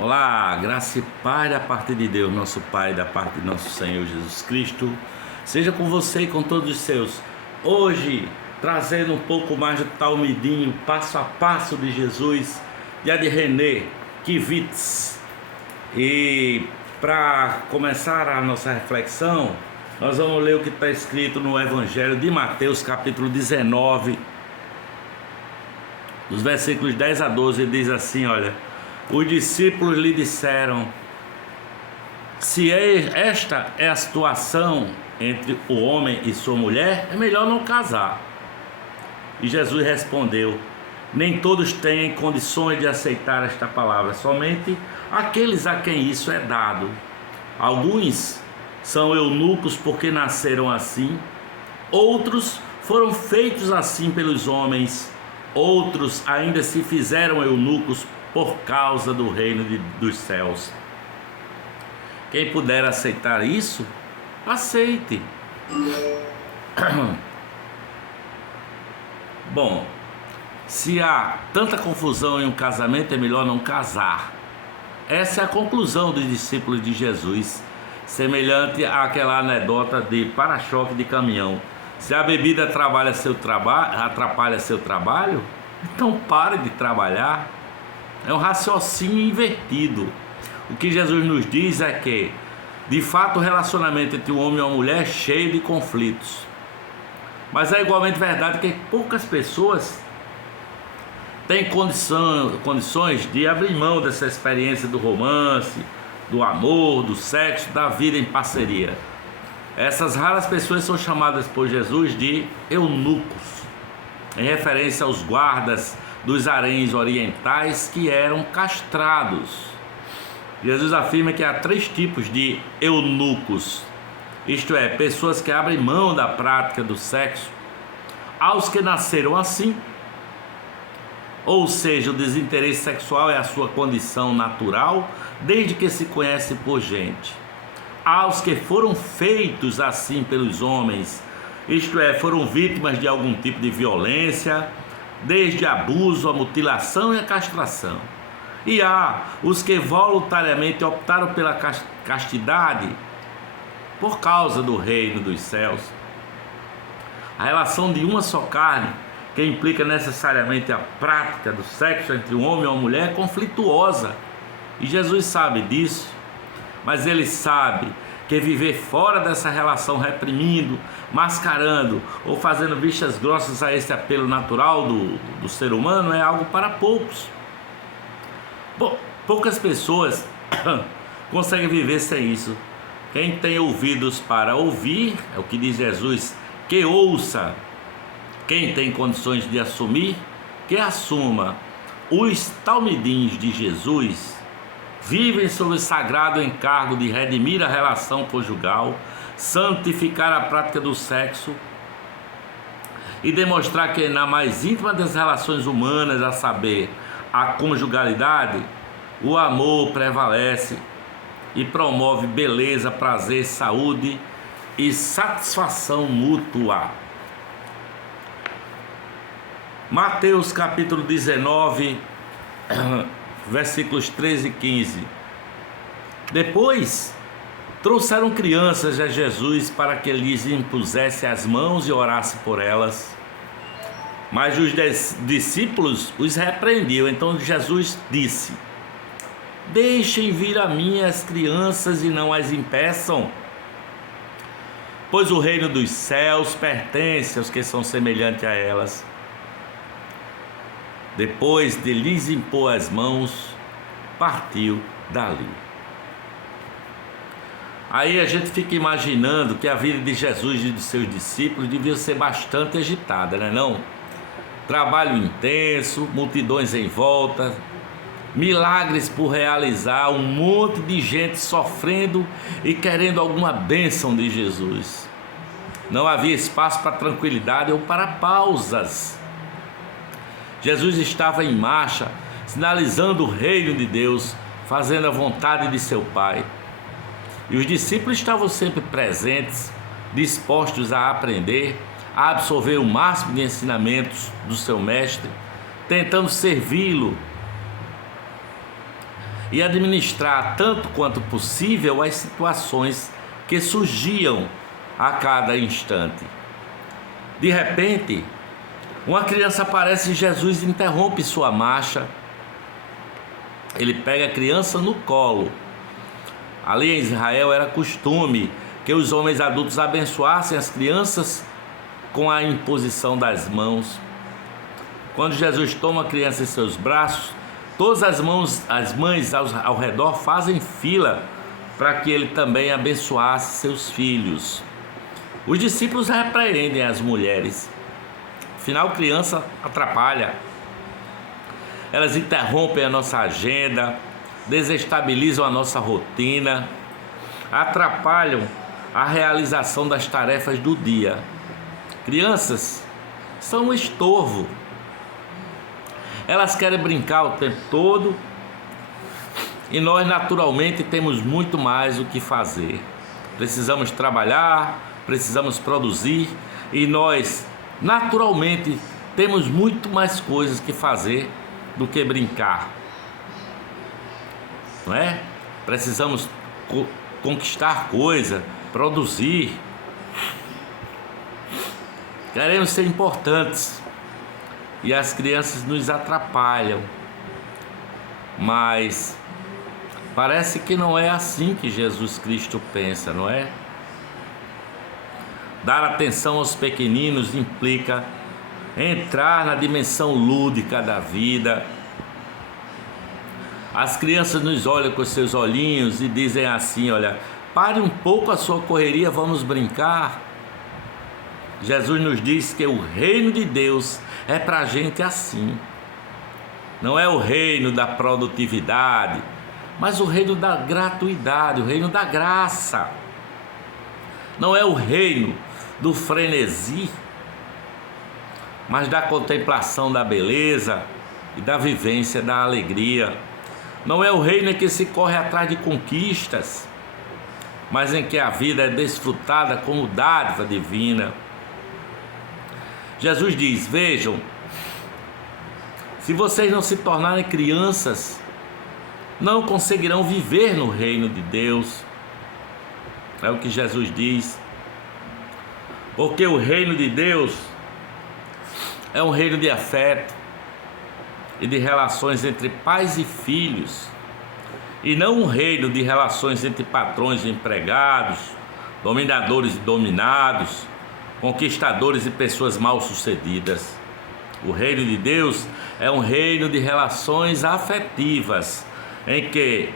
Olá, graça e paz da parte de Deus, nosso Pai, da parte de nosso Senhor Jesus Cristo. Seja com você e com todos os seus. Hoje, trazendo um pouco mais do Talmidinho, passo a passo de Jesus, de René Kivitz. E para começar a nossa reflexão, nós vamos ler o que está escrito no Evangelho de Mateus, capítulo 19, dos versículos 10 a 12, ele diz assim, olha: os discípulos lhe disseram: se esta é a situação entre o homem e sua mulher, é melhor não casar. E Jesus respondeu: nem todos têm condições de aceitar esta palavra, somente aqueles a quem isso é dado. Alguns são eunucos porque nasceram assim, outros foram feitos assim pelos homens, outros ainda se fizeram eunucos por causa do reino dos céus. Quem puder aceitar isso, aceite. Bom, se há tanta confusão em um casamento, é melhor não casar. Essa é a conclusão dos discípulos de Jesus, semelhante àquela anedota de para-choque de caminhão. Se a bebida atrapalha seu trabalho, então pare de trabalhar. É um raciocínio invertido. O que Jesus nos diz é que, de fato, o relacionamento entre um homem e uma mulher é cheio de conflitos. Mas é igualmente verdade que poucas pessoas têm condições de abrir mão dessa experiência do romance, do amor, do sexo, da vida em parceria. Essas raras pessoas são chamadas por Jesus de eunucos, em referência aos guardas dos haréns orientais que eram castrados. Jesus afirma que há 3 tipos de eunucos, isto é, pessoas que abrem mão da prática do sexo, aos que nasceram assim, ou seja, o desinteresse sexual é a sua condição natural desde que se conhece por gente, aos que foram feitos assim pelos homens, isto é, foram vítimas de algum tipo de violência, desde abuso, a mutilação e a castração. E há os que voluntariamente optaram pela castidade por causa do reino dos céus. A relação de uma só carne, que implica necessariamente a prática do sexo entre um homem e uma mulher, é conflituosa. E Jesus sabe disso, mas ele sabe que viver fora dessa relação, reprimindo, mascarando ou fazendo vistas grossas a esse apelo natural do ser humano é algo para poucos. Poucas pessoas conseguem viver sem isso. Quem tem ouvidos para ouvir, é o que diz Jesus, que ouça. Quem tem condições de assumir, que assuma. Os talmidins de Jesus vivem sob o sagrado encargo de redimir a relação conjugal, santificar a prática do sexo e demonstrar que na mais íntima das relações humanas, a saber, a conjugalidade, o amor prevalece e promove beleza, prazer, saúde e satisfação mútua. Mateus capítulo 19, versículos 13 e 15. Depois trouxeram crianças a Jesus para que lhes impusesse as mãos e orasse por elas. Mas os discípulos os repreendiam. Então Jesus disse: deixem vir a mim as crianças e não as impeçam, pois o reino dos céus pertence aos que são semelhantes a elas. Depois de lhes impor as mãos, partiu dali. Aí a gente fica imaginando que a vida de Jesus e de seus discípulos devia ser bastante agitada, não é não? Trabalho intenso, multidões em volta, milagres por realizar, um monte de gente sofrendo e querendo alguma bênção de Jesus. Não havia espaço para tranquilidade ou para pausas. Jesus estava em marcha, sinalizando o reino de Deus, fazendo a vontade de seu Pai. E os discípulos estavam sempre presentes, dispostos a aprender, a absorver o máximo de ensinamentos do seu mestre, tentando servi-lo e administrar tanto quanto possível as situações que surgiam a cada instante. De repente, uma criança aparece e Jesus interrompe sua marcha. Ele pega a criança no colo. Ali em Israel era costume que os homens adultos abençoassem as crianças com a imposição das mãos. Quando Jesus toma a criança em seus braços, todas as mães ao redor fazem fila para que ele também abençoasse seus filhos. Os discípulos repreendem as mulheres. Afinal, criança atrapalha. Elas interrompem a nossa agenda, desestabilizam a nossa rotina, atrapalham a realização das tarefas do dia. Crianças são um estorvo. Elas querem brincar o tempo todo e nós naturalmente temos muito mais o que fazer. Precisamos trabalhar, precisamos produzir e nós naturalmente temos muito mais coisas que fazer do que brincar, não é? Precisamos conquistar coisa, produzir. Queremos ser importantes e as crianças nos atrapalham, mas parece que não é assim que Jesus Cristo pensa, não é? Dar atenção aos pequeninos implica entrar na dimensão lúdica da vida. As crianças nos olham com seus olhinhos e dizem assim: olha, pare um pouco a sua correria, vamos brincar. Jesus nos diz que o reino de Deus é para a gente assim. Não é o reino da produtividade, mas o reino da gratuidade, o reino da graça. Não é o reino do frenesi, mas da contemplação da beleza e da vivência da alegria. Não é o reino em que se corre atrás de conquistas, mas em que a vida é desfrutada como dádiva divina. Jesus diz: vejam, se vocês não se tornarem crianças, não conseguirão viver no reino de Deus. É o que Jesus diz. Porque o reino de Deus é um reino de afeto e de relações entre pais e filhos, e não um reino de relações entre patrões e empregados, dominadores e dominados, conquistadores e pessoas mal-sucedidas. O reino de Deus é um reino de relações afetivas, em que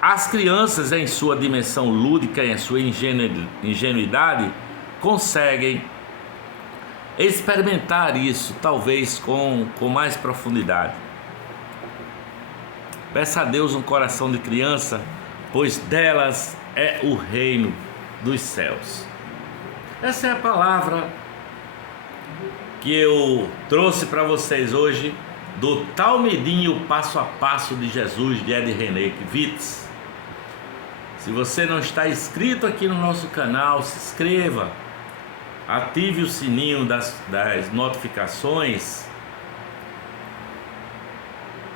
as crianças, em sua dimensão lúdica, em sua ingenuidade, conseguem experimentar isso, talvez com mais profundidade. Peça a Deus um coração de criança, pois delas é o reino dos céus. Essa é a palavra que eu trouxe para vocês hoje do Talmidinho Passo a Passo de Jesus, de Ed René Kvitz. Se você não está inscrito aqui no nosso canal, se inscreva, ative o sininho das notificações,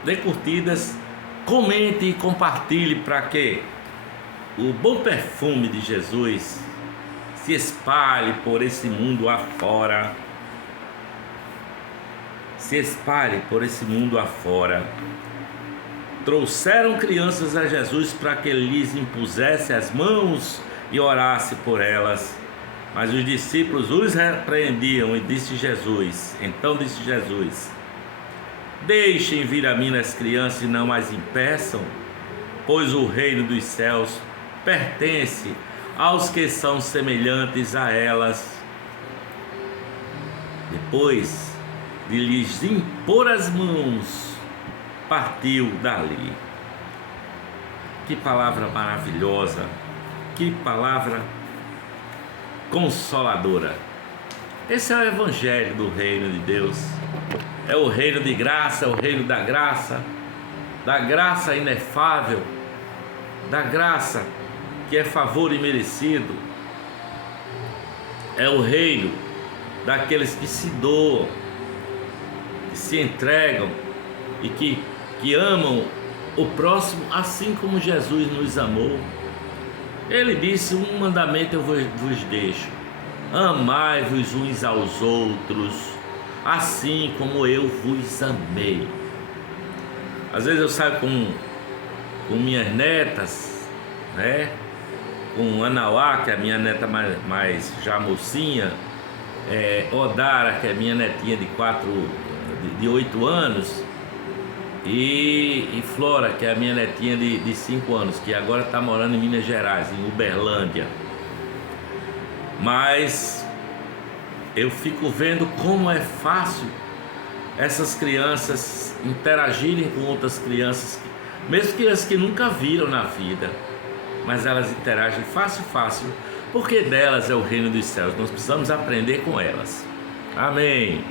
dê curtidas, comente e compartilhe para que o bom perfume de Jesus se espalhe por esse mundo afora. Se espalhe por esse mundo afora. Trouxeram crianças a Jesus para que ele lhes impusesse as mãos e orasse por elas. Mas os discípulos os repreendiam e então disse Jesus: deixem vir a mim as crianças e não as impeçam, pois o reino dos céus pertence aos que são semelhantes a elas. Depois de lhes impor as mãos, partiu dali. Que palavra maravilhosa, que palavra consoladora. Esse é o evangelho do reino de Deus. É o reino de graça, é o reino da graça inefável, da graça que é favor imerecido. É o reino daqueles que se doam, que se entregam e que amam o próximo assim como Jesus nos amou. Ele disse: um mandamento eu vos deixo: amai-vos uns aos outros, assim como eu vos amei. Às vezes eu saio com minhas netas, né? Com Anauá, que é a minha neta mais já mocinha, Odara, que é minha netinha de 8 anos, e Flora, que é a minha netinha de 5 anos, que agora está morando em Minas Gerais, em Uberlândia. Mas eu fico vendo como é fácil essas crianças interagirem com outras crianças, mesmo crianças que nunca viram na vida, mas elas interagem fácil, porque delas é o reino dos céus. Nós precisamos aprender com elas. Amém.